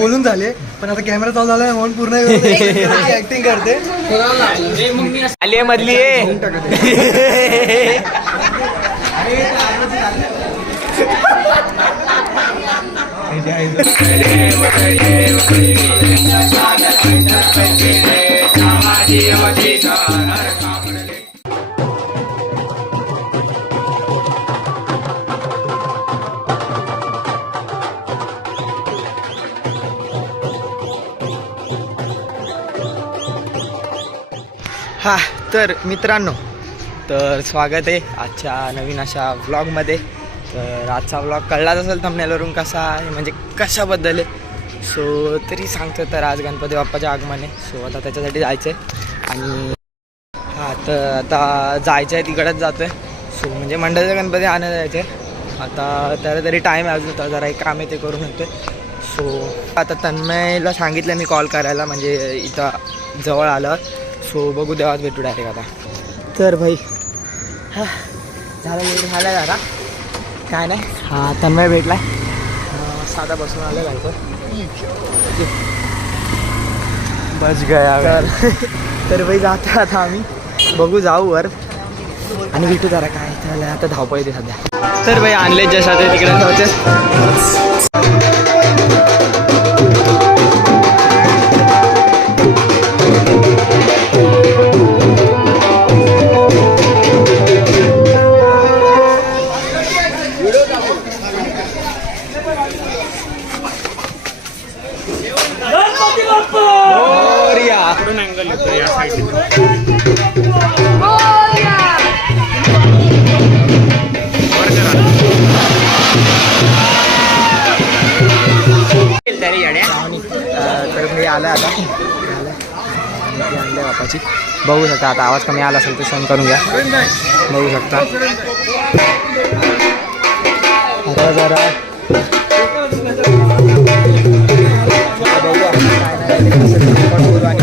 बोलून झाले, पण आता कॅमेरा चालू झाला म्हणून पूर्ण ऍक्टिंग करते. आली मधली हा. तर मित्रांनो, तर स्वागत आहे आजच्या नवीन अशा व्लॉगमध्ये. तर आजचा व्लॉग कळलाच असेल थंबनेलवरून कसा आहे, म्हणजे कशाबद्दल आहे. सो तरी सांगतो, तर आज गणपती बाप्पाचे आगमन आहे. सो आता त्याच्यासाठी जायचं आहे आणि हा तर आता जायचं आहे, तिकडंच जातो आहे. सो म्हणजे मंडळाचा गणपती आणायला जायचं आहे. आता त्याला तरी टाईम आहे अजून, तर जरा एक काम आहे ते करून येतो. सो आता तन्मयला सांगितलं मी कॉल करायला, म्हणजे इथं जवळ आलं. सो बघू देवाच भेटू डायरेक्ट आता. तर भाई हा झालं झालं जरा काय नाही. हा तन्मय भेटला आहे, साधा बसून आलं जायचं बस गया. तर भाई जातो आता आम्ही, बघू जाऊ वर आणि भेटू जरा काय झालं. आता धावपळ येते सध्या. तर भाई आणले जशा ते तिकडे जाते. तर मी आलं आता आणले बापाची. बघू शकता आता आवाज कमी आला असेल तर सहन करून घ्या. बघू शकता आता जरा बघू काय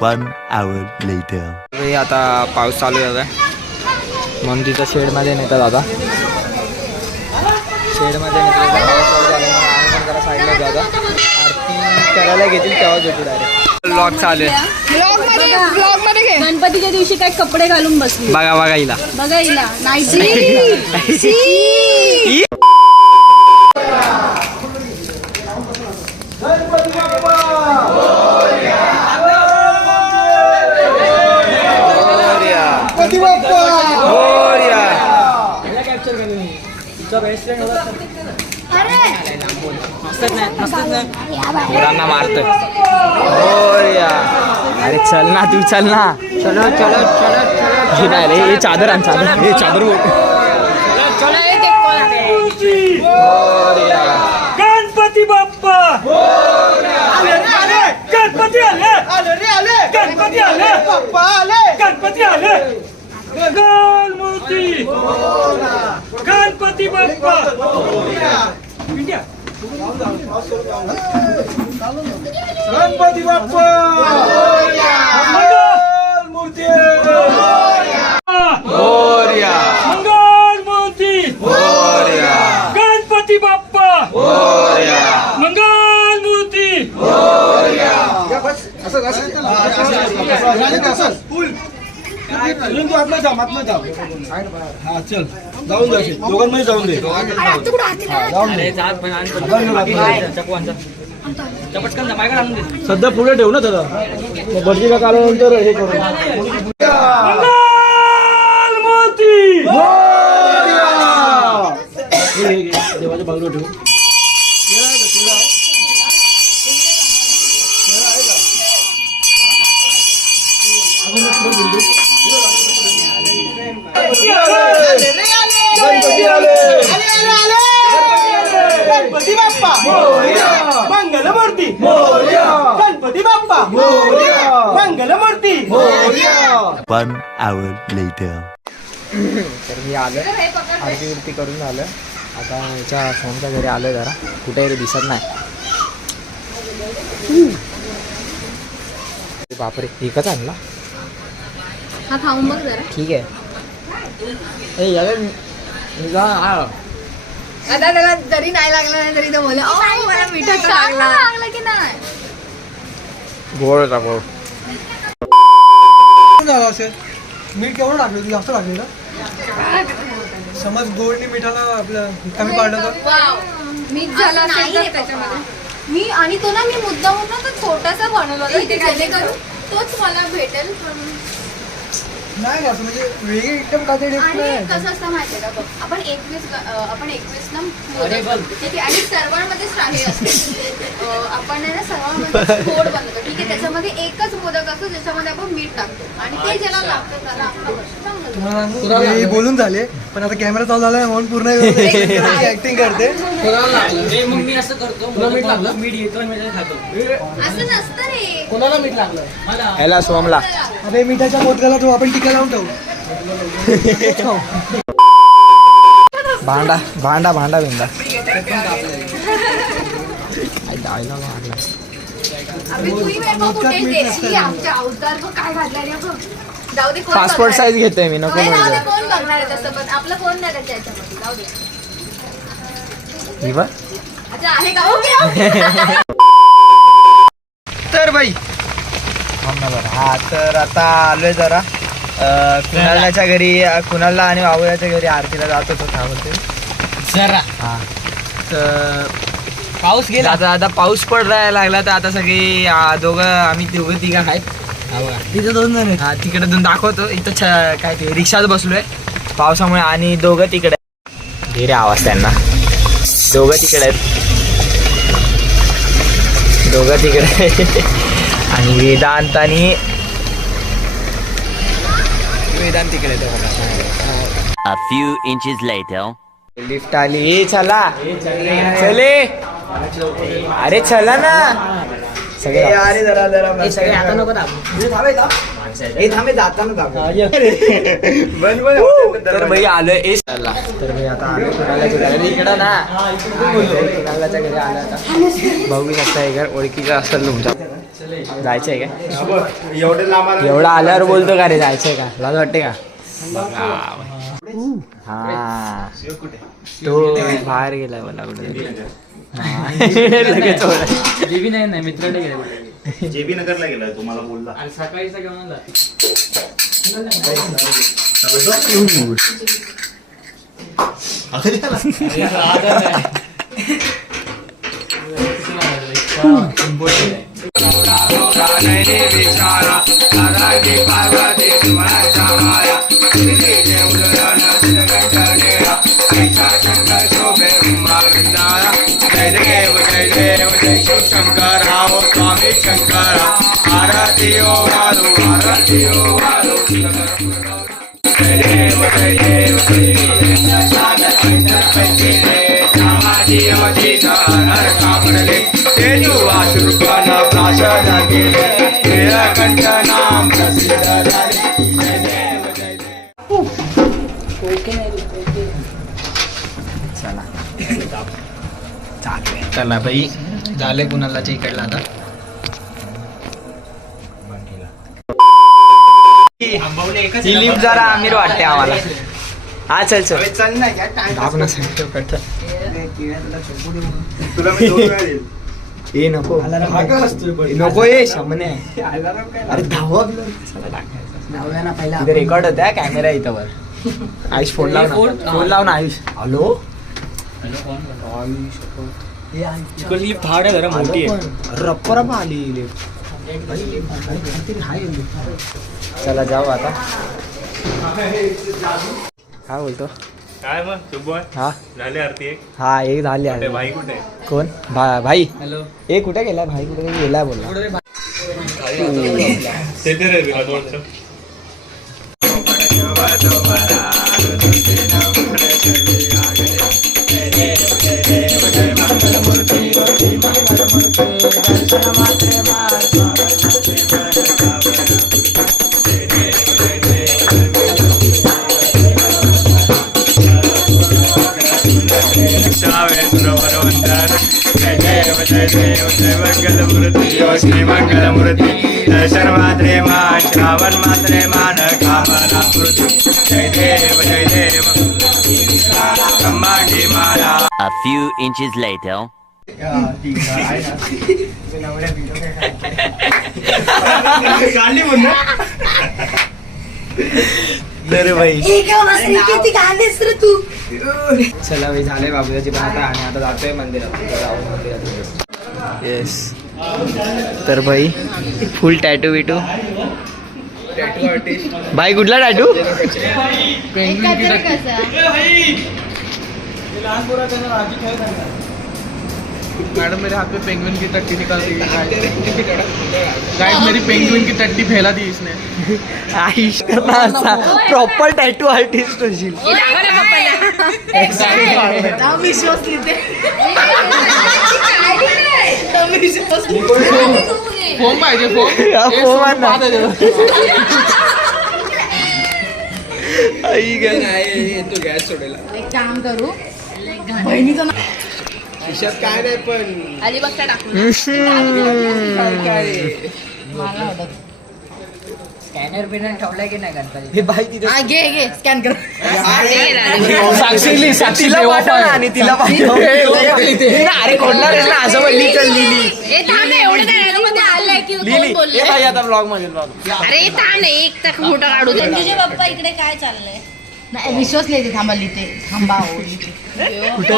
1 hour later. आता पाऊस चालू आहे म्हणून तिथं शेडमध्ये नेतात आता शेडमध्ये नेतात पाऊस चालू झाल्यामुळे आम्ही पण जरा साईडला जाऊ आता आरती करायला घेतील तेव्हाच येतो डायरेक्ट ब्लॉग चालू आहे ब्लॉग मध्ये घे. गणपतीच्या दिवशी काय कपडे घालून बसली बघा बघा हिला बघा हिला नाईट मुलांना मारतोय अरे चल ना तू चल ना चलो चलो चलो चलो नाही रे हे चादर आण चादर हे चादर गणपती बाप्पा गणपती आले गणपती आले गणपती आले मंगल मूर्ती गणपती बाप्पा गणपती बाप्पा मंगल मूर्ती मंगल मूर्ती गणपती बाप्पा मंगल मूर्ती चल जाऊन जायचे दोघांमध्ये जाऊन दे सध्या पुढे ठेवू ना दादा भटजी का आल्यानंतर हे करू मंगल मूर्ती देवाच्या बाजूला ठेवू गणपती बाप्पा मंगलमूर्ती गणपती बाप्पा मंगलमूर्ती 1 hour later. तर मी आलो आरती विरती करून झालं आता याच्या फोनच्या घरी आलो जरा कुठे दिसत नाही बापरे एकच आणला हा खाऊन बघ जरा ठीक आहे आता त्याला जरी नाही लागला नाही तरी तो बोले मला मिठाचा लागला की नाही गोड होता गोड झालं असेल मीठ केवढं टाकलं तू जास्त टाकलं समज गोडनी मिठाला आपलं कमी पाडलं तर मीठ झालं असेल तर त्याच्यामध्ये मी आणि तो ना मी मुद्दामून ना तो छोटासा बनवला होता इथे जेणेकरून तोच मला भेटेल नाही असं म्हणजे वेगळी एकदम काहीतरी आणि कसं असतं माहितीये का बघ आपण 21 ना मोदक बनवतो, ठीक आहे आणि सर्वांमध्ये शाही असते आपण आहे ना सर्वांमध्ये गोड बनवतो ठीक आहे त्याच्यामध्ये एकच मोदक असतो ज्याच्यामध्ये आपण मीठ टाकतो आणि ते ज्याला लागतं त्याला आपलं वर्ष चांगलं जातं. तुम्हाला सांगू, हे बोलून झाले पण आता कॅमेरा चालू झालाय म्हणून पूर्ण ऍक्टिंग करते मग मी असं करतो मीठ येतो असं नसतं रे कोणाला मीठ लागलं ह्याला सोमला अरे मिठाच्या मोदकाला तो आपण टिका लावून ठेवू भांडा भांडा भांडा भिंडा अभी तुही मेरे को फुटेज देशील आमच्या अवतार को काय घातलंय रे बघ जाऊ दे कोण पासपोर्ट बघणार साईज आहे? घेतोय मी नको नाही, जाऊ दे, म्हणजे कोण बघणार आहे तसं पण आपलं कोण नाही त्याच्या याच्यामध्ये जाऊ दे ही बघ. अच्छा आहे का ओके ओके तर बाई हा तर आता आलोय जरा कुणालाच्या घरी कुणाला आणि बाबूयाच्या घरी आरतीला जात होतो काय बोलते जरा हा तर पाऊस गेला आता पाऊस पडायला लागला तर आता सगळी आम्ही दोघं तिघं आहेत तिथे 2 जण आहेत हा तिकडे दोन दाखवतो इथं काय ते रिक्षात बसलोय पावसामुळे आणि दोघं तिकडे धीरे आवाज त्यांना दोघं तिकडे आहेत दोघं तिकडे आणि वेदांत तिकडे A few inches later. Lift आली चला चले अरे चला ना सगळे अरे जरा सगळे आता नको थांबे जाताना तर भाई आलोय चला तर भाई आता आलो कुणालाच्या घरी इकडं ना कुणालाच्या घरी आलं आता बघू शकता हे घर ओळखीचं असेल तुमच्या जायचंय काय एवढं आल्यावर बोलतो का रे जायचंय का लाज वाटते का हा तो बाहेर गेलाय मला कुठे लगेच जेबी नाही मित्राकडे गेले जेबी नगरला गेलाय तुम्हाला बोलला आणि सकाळीचा घेऊन चला भाई झाले कुणालाच्या इकडला आता ही लिफ्ट जरा आमिर वाटते आम्हाला हा चल चल चल ए नको नको ये सामने अरे धावा इथे रेकॉर्ड होत्या कॅमेरा इथं वर आयुष फोन लाव ना फोन लाव ना आयुष हॅलो लिफ्ट हार्ड आहे जरा मोठी आहे रप्पा आली लिफ्ट चला जाऊ आता काय बोलतो काय मग सुबोय हा झाले आरती एक हा एक झाली आहे भाई कुठे कोण भाई हॅलो ए कुठे गेलाय भाई कुठे गेलाय बोलला तेथे रे विनोद मंगलमूर्ती दर्शन मात्रे मा श्रावण मात्रे मान कामना मूर्ती जय देव ब्रह्मांडी माला. A few inches later. तर भाई चला भाई झाले बाबूची पण आणि आता जातोय मंदिरात येस तर भाई फुल टॅटू बिटू भाई कुठला टॅटू मैडम मेरे हाथ पे पेंगुइन की टट्टी निकाल दी गाइस मेरी पेंगुइन की टट्टी फैला दी इसने आयुष करना प्रॉपर टॅटू आर्टिस्ट होशील फोम पाहिजे गॅस सोडेल एक काम करू बहिणीचं खिशात काय नाही पण अलिबागचा टाकू स्कॅनर बिनर ठेवलाय की नाही गणपती हे भाई तिथे घे स्कॅन कर तिला पाठव ना आणि तिला पाठव अरे खोडणार आहे ना असं म्हणली चल लिली ए भाई आता ब्लॉग मध्ये ब्लॉग अरे ताण एक तक मोठा काढू दे तुझे पप्पा इकडे काय चाललंय नाही विश्वास लिहिते थांबा लिहिते थांबा कुठे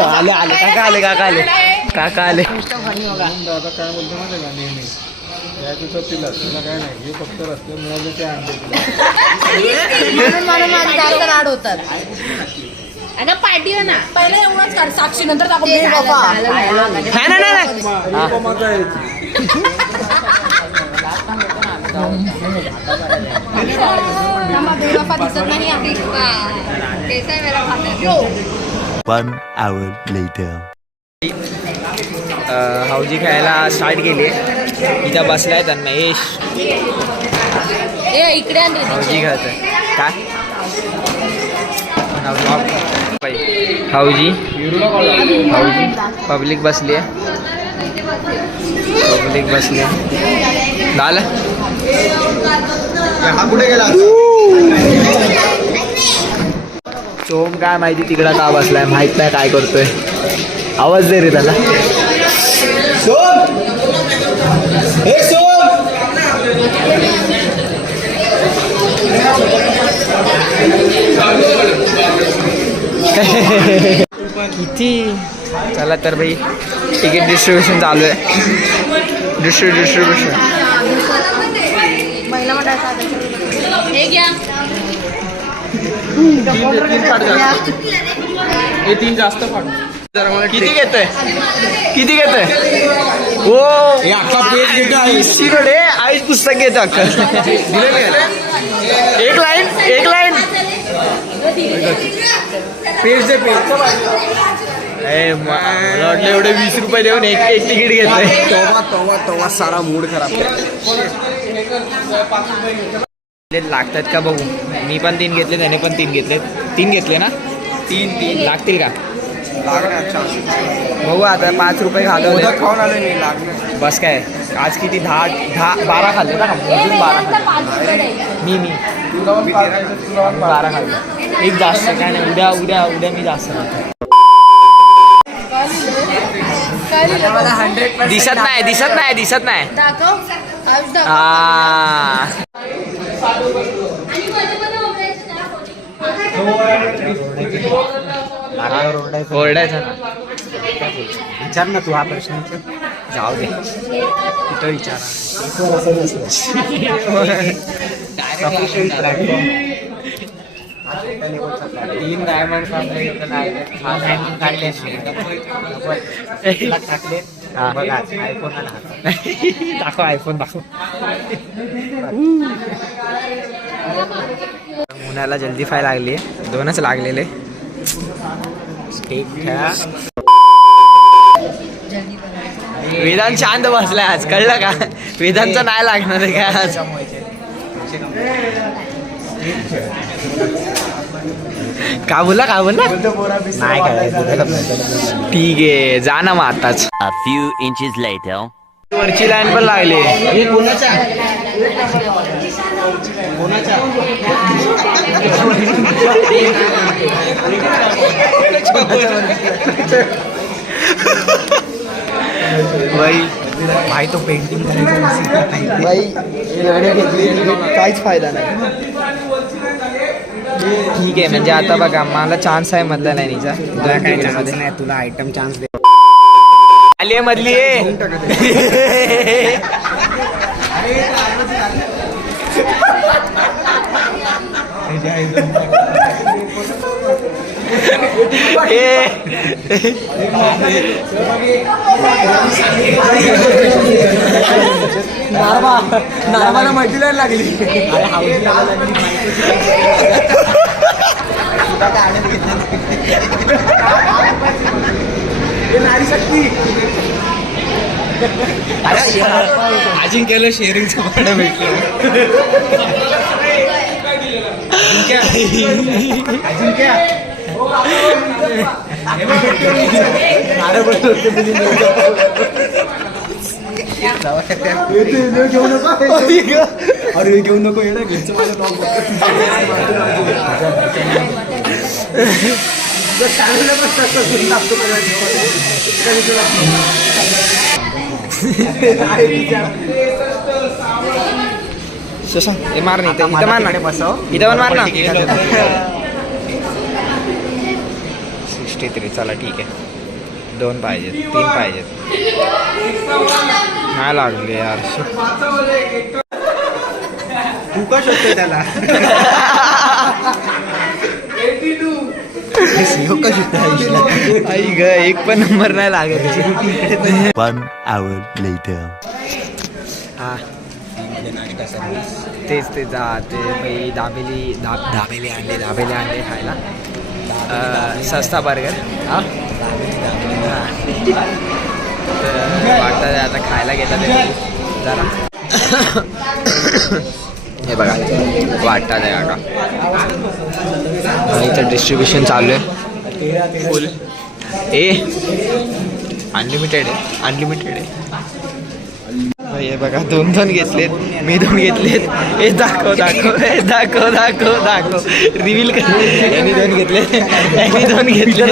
आले आले काका आले काका आले काका आले दादा काय बोलतो माहिती का नेहमी या दिवसात तिला काय नाही हे फक्त रस्ते मिळाले ते आणते म्हणून आड होतात अगं पार्टी ना पहिला एवढंच काढ साक्षी नंतर दिसत नाही 1 hour later. हाऊजी खेळायला स्टार्ट केली इथं बसलाय तन्मयेश इकडे हाऊजी खेळतोय काय हाऊजी हाऊजी पब्लिक बसली आहे पब्लिक बसले झालं. हा कुठे गेला सोम काय माहिती तिकडं का बसलाय, माहित नाही काय करतोय. आवाज दे रे त्याला. किती. चला तर भाई तिकीट डिस्ट्रीब्युशन चालू आहे. डिस्ट्रीब्युशन महिला मंडळाचा हे घ्या. हे 3 जास्त फाडू. किती घेतोय हो शिरोडे आईच पुस्तक घेतो अख्खं. एक लाईन पेज दे पेज. मला वाटलं एवढे 20 रुपये देऊन एक तिकीट घेतोय. तवा सारा मूड खराब. लागतात का बघू. मी पण 3 घेतले, त्याने पण 3 घेतले. 3 घेतले ना. 3 लागतील का बघू. आता 5 रुपये घालवले. खाऊन आलो मी. लागलं बस काय आज किती 12 खाल्ले ना. अजून 12 खाल्ले. मी 12 खाल्ले. एक जास्त काय नाही. उद्या मी जास्त खातो. दिसत नाही दाखव. हा ओरडायचं ना. विचार ना तू हा प्रश्न. जाऊ दे कुठं विचारा. तीन डायमंड दाखव. आयफोन दाखव. मुलाला जल्दी फाय लागली. 2च लागलेले. वेदांत शांत बसलाय आज. कळलं का. वेदांतचं नाही लागणार आहे काय आज. का बोलला नाही काय. ठीक आहे जा ना मग आताच. A few inches later. वरची लाईन पण लागली. भाई तो पेंटिंग बाई काहीच फायदा नाही. ठीक आहे म्हणजे आता बघा मला चान्स आहे मधल्या लाईनीचा. नाही तुला आयटम चान्स दे. आली आहे मधली नारबाला मल्टीलाईन लागली. नारी शक्ती. अजिंक्यला शेअरिंगचं भाडं भेटलं. अजिंक्य अरे घेऊ नको येणं घ्यायचं मला. हे मार नाही इथं मार ना. इथं पण मार ना. 63. चला ठीक आहे. 2 पाहिजेत 3 पाहिजेत. नाही लागले यार. तू का शोधतोय त्याला. आई ग एक पण नंबर नाही लागत. 1 hour later. हा तेच ते दाबेली आणले खायला. सस्ता बर्गर. हां वाटतं आता खायला घेतात जरा. हे बघा वाटतात आहे का. इथं डिस्ट्रीब्युशन चालू आहे फुल. अनलिमिटेड आहे, अनलिमिटेड आहे. हे बघा 2 घेतलेत, मी 2 घेतलेत. हे दाखव दाखव, हे दाखव दाखव दाखव, रिव्हील कर. यांनी 2 घेतले, यांनी 2 घेतले.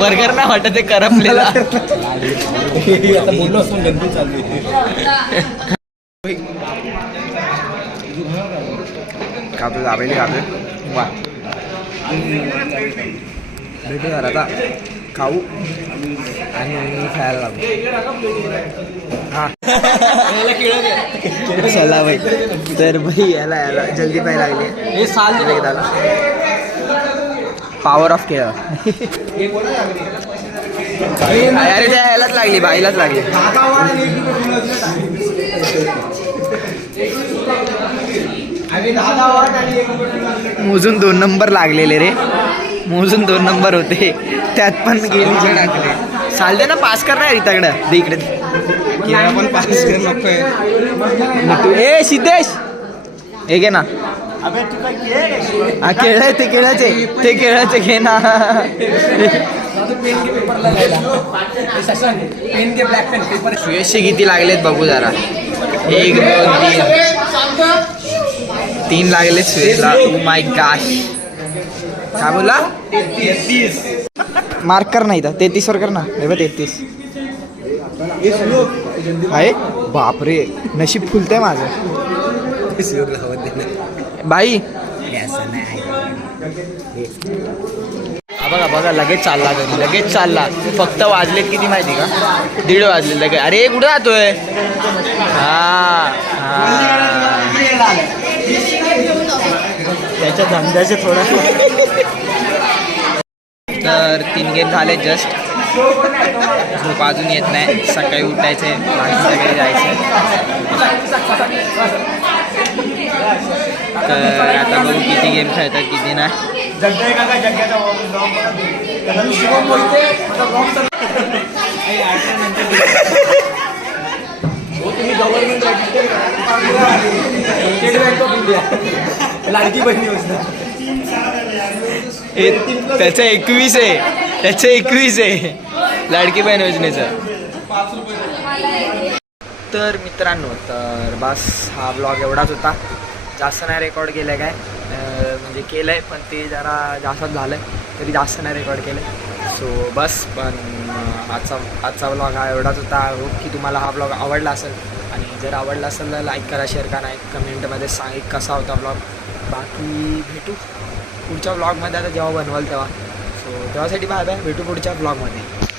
बर्गर नाही वाटत ते करपलेला. कापू दाबेली कापू. वा भेटू झाला आता खाऊ आणि खायला लागू. हां चला भाई. तर भाई याला याला जल्दी पाय लागले. हे साल एकदाला पॉवर ऑफ केळं. अरे त्या ह्यालाच लागली, बाईलाच लागली. मोजून 2 नंबर लागलेले रे, मोजून 2 नंबर होते, त्यात पण गेली जे टाकले. चालते ना, पास कर ना इकडं दे, इकडे केळं पण पास कर. नको ए सिद्धेश, हे घे ना. हा केळं ते केळाचे, ते केळाचे घे ना. सुयशचे किती लागलेत बघू जरा. 1 2 3 लागलेत सुयशला. Oh my gosh. काय बोला? 33 मार्क कर नाही तर 33 वर कर ना. हे बघ 33 आहे. बापरे नशीब खुलतंय माझं बाई. हा बघा बघा, लगेच चालला घरी, लगेच चालला. फक्त वाजलेत किती माहिती का? 1:30 वाजले लगेच. अरे कुठं जातोय? हा त्याच्या धंद्याचे थोडं. तर 3 गेम झाले जस्ट. झोप अजून येत नाही. सकाळी उठायचे, सगळे जायचे. तर आता बघू किती गेम खेळतात किती नाही. लाडकी बहिणी योजना त्याचं 21 आहे, त्याचं 21 आहे लाडकी बहीण योजनेचं. तर मित्रांनो, तर बस हा ब्लॉग एवढाच होता. जास्त नाही रेकॉर्ड केलं काय, म्हणजे केलं आहे पण ते जरा जास्त झालं आहे, तरी जास्त नाही रेकॉर्ड केलं आहे. सो बस. पण आजचा ब्लॉग हा एवढाच होता. होप की तुम्हाला हा ब्लॉग आवडला असेल, आणि जर आवडला असेल तर लाईक करा, शेअर करा, कमेंटमध्ये सांग कसा होता ब्लॉग. बाकी भेटू पुढच्या ब्लॉगमध्ये, आता जेव्हा बनवाल तेव्हा. सो तेव्हासाठी बाय बाय, भेटू पुढच्या ब्लॉगमध्ये.